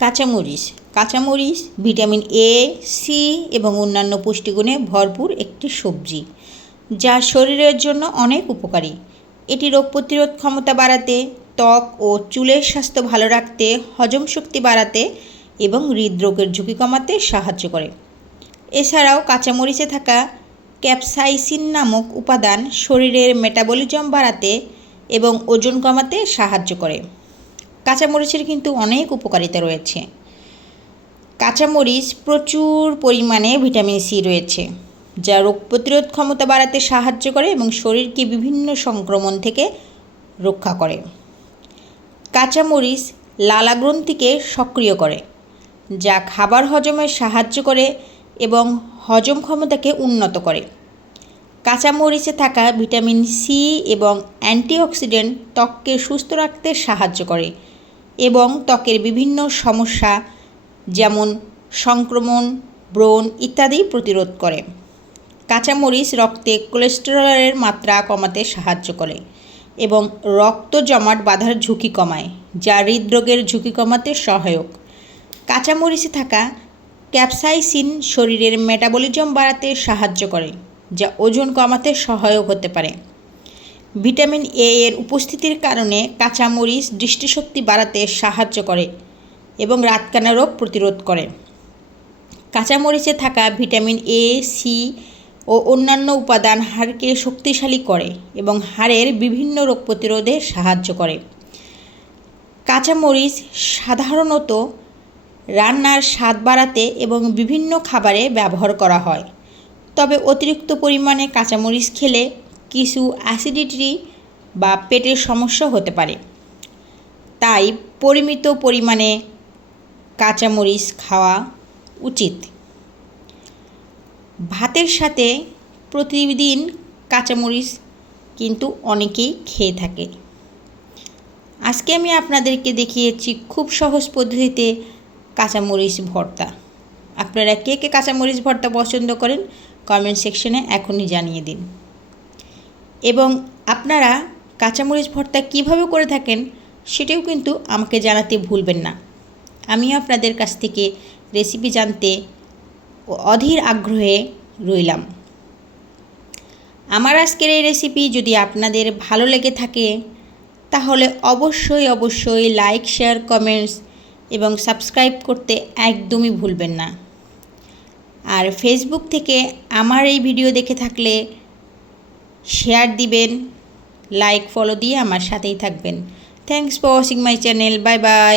কাঁচামরিচ। কাঁচামরিচ, vitamin A C এবং অন্যান্য পুষ্টিগুণে ভরপুর একটি সবজি, যা শরীরের জন্য অনেক উপকারী। এটি রোগ প্রতিরোধ ক্ষমতা বাড়াতে, ত্বক ও চুলের স্বাস্থ্য ভালো রাখতে, হজম শক্তি বাড়াতে এবং হৃদরোগের ঝুঁকি কমাতে সাহায্য করে। এছাড়াও কাঁচামরিচে থাকা ক্যাপসাইসিন নামক উপাদান শরীরের মেটাবলিজম বাড়াতে এবং ওজন কমাতে সাহায্য করে। কাঁচামরিচের কিন্তু অনেক উপকারিতা রয়েছে। কাঁচামরিচ প্রচুর পরিমাণে ভিটামিন সি রয়েছে, যা রোগ প্রতিরোধ ক্ষমতা বাড়াতে সাহায্য করে এবং শরীরকে বিভিন্ন সংক্রমণ থেকে রক্ষা করে। কাঁচামরিচ লালাগ্রন্থিকে সক্রিয় করে, যা খাবার হজমে সাহায্য করে এবং হজম ক্ষমতাকে উন্নত করে। কাঁচামরিচে থাকা ভিটামিন সি এবং অ্যান্টিঅক্সিডেন্ট ত্বককে সুস্থ রাখতে সাহায্য করে এবং ত্বকের বিভিন্ন সমস্যা, যেমন সংক্রমণ, ব্রণ ইত্যাদি প্রতিরোধ করে। কাঁচামরিচ রক্তে কোলেস্টেরলের মাত্রা কমাতে সাহায্য করে এবং রক্ত জমাট বাঁধার ঝুঁকি কমায়, যা হৃদরোগের ঝুঁকি কমাতে সহায়ক। কাঁচামরিচে থাকা ক্যাপসাইসিন শরীরের মেটাবলিজম বাড়াতে সাহায্য করে, যা ওজন কমাতে সহায়ক হতে পারে। ভিটামিন এ এর উপস্থিতির কারণে কাঁচামরিচ দৃষ্টিশক্তি বাড়াতে সাহায্য করে এবং রাতকানা রোগ প্রতিরোধ করে। কাঁচামরিচে থাকা ভিটামিন এ, সি ও অন্যান্য উপাদান হাড়কে শক্তিশালী করে এবং হাড়ের বিভিন্ন রোগ প্রতিরোধে সাহায্য করে। কাঁচামরিচ সাধারণত রান্নার স্বাদ বাড়াতে এবং বিভিন্ন খাবারে ব্যবহার করা হয়। তবে অতিরিক্ত পরিমাণে কাঁচামরিচ খেলে কিছু অ্যাসিডিটি বা পেটের সমস্যা হতে পারে। তাই পরিমিত পরিমাণে কাঁচামরিচ খাওয়া উচিত। ভাতের সাথে প্রতিদিন কাঁচামরিচ কিন্তু অনেকেই খেয়ে থাকে। আজকে আমি আপনাদেরকে দেখিয়েছি খুব সহজ পদ্ধতিতে কাঁচামরিচ ভর্তা। আপনারা কে কে কাঁচামরিচ ভর্তা পছন্দ করেন কমেন্ট সেকশনে এখনই জানিয়ে দিন। এবং আপনারা কাঁচামরিচ ভর্তা কীভাবে করে থাকেন সেটাও কিন্তু আমাকে জানাতে ভুলবেন না। আমিও আপনাদের কাছ থেকে রেসিপি জানতে অধীর আগ্রহে রইলাম। আমার আজকের এই রেসিপি যদি আপনাদের ভালো লেগে থাকে, তাহলে অবশ্যই অবশ্যই লাইক শেয়ার কমেন্টস এবং সাবস্ক্রাইব করতে একদমই ভুলবেন না। আর ফেসবুক থেকে আমার এই ভিডিও দেখে থাকলে শেয়ার দিবেন লাইক ফলো দিয়ে আমার সাথেই থাকবেন। Thanks for watching my channel bye bye